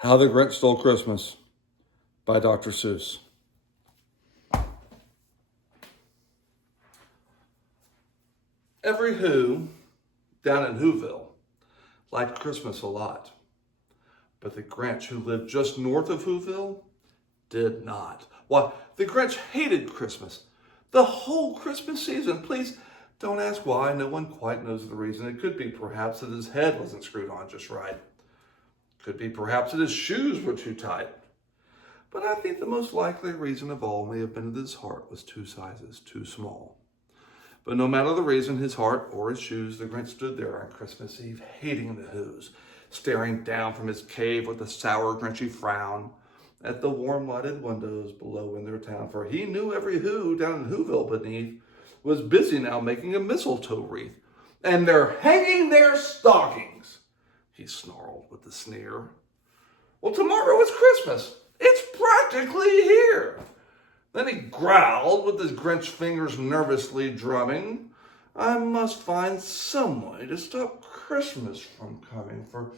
How the Grinch Stole Christmas by Dr. Seuss. Every Who down in Whoville liked Christmas a lot, but the Grinch, who lived just north of Whoville, did not. Why, the Grinch hated Christmas. The whole Christmas season. Please don't ask why. No one quite knows the reason. It could be perhaps that his head wasn't screwed on just right. Could be perhaps that his shoes were too tight. But I think the most likely reason of all may have been that his heart was 2 sizes too small. But no matter the reason, his heart or his shoes, the Grinch stood there on Christmas Eve, hating the Whos, staring down from his cave with a sour, Grinchy frown at the warm lighted windows below in their town. For he knew every Who down in Whoville beneath was busy now making a mistletoe wreath. And they're hanging their stockings, he snarled with a sneer. Well, tomorrow is Christmas. It's practically here. Then he growled with his Grinch fingers nervously drumming. I must find some way to stop Christmas from coming, for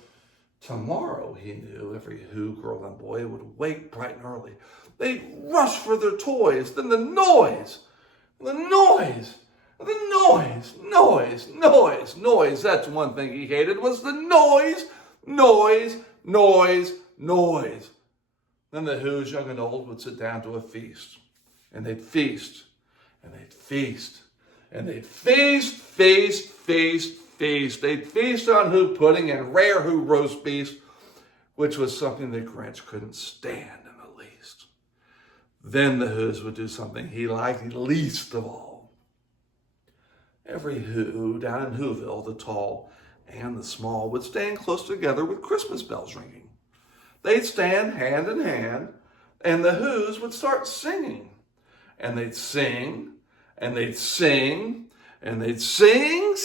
tomorrow, he knew, every Who girl and boy would wake bright and early. They'd rush for their toys, then the noise, noise. That's one thing he hated, was the noise. Then the Whos, young and old, would sit down to a feast. And they'd feast, and they'd feast, and they'd feast. They'd feast on Who pudding and rare Who roast beef, which was something the Grinch couldn't stand in the least. Then the Whos would do something he liked least of all. Every Who down in Whoville, the tall and the small, would stand close together with Christmas bells ringing. They'd stand hand in hand, and the Whos would start singing. And they'd sing, and they'd sing, and they'd sing.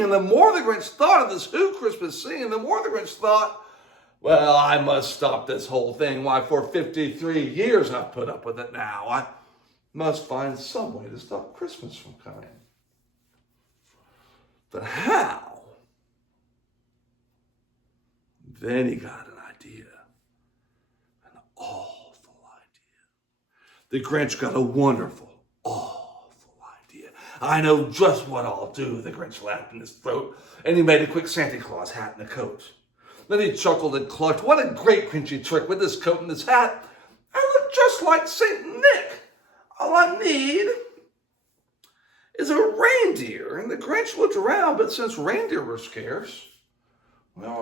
And the more the Grinch thought of this Who Christmas singing, the more the Grinch thought, well, I must stop this whole thing. Why, for 53 years I've put up with it now. I must find some way to stop Christmas from coming. But how? Then he got an idea. An awful idea. The Grinch got a wonderful, awful idea. I know just what I'll do, the Grinch laughed in his throat, and he made a quick Santa Claus hat and a coat. Then he chuckled and clucked, what a great Grinchy trick with this coat and this hat. I look just like St. Nick. All I need is a reindeer. And the Grinch looked around, but since reindeer were scarce, well,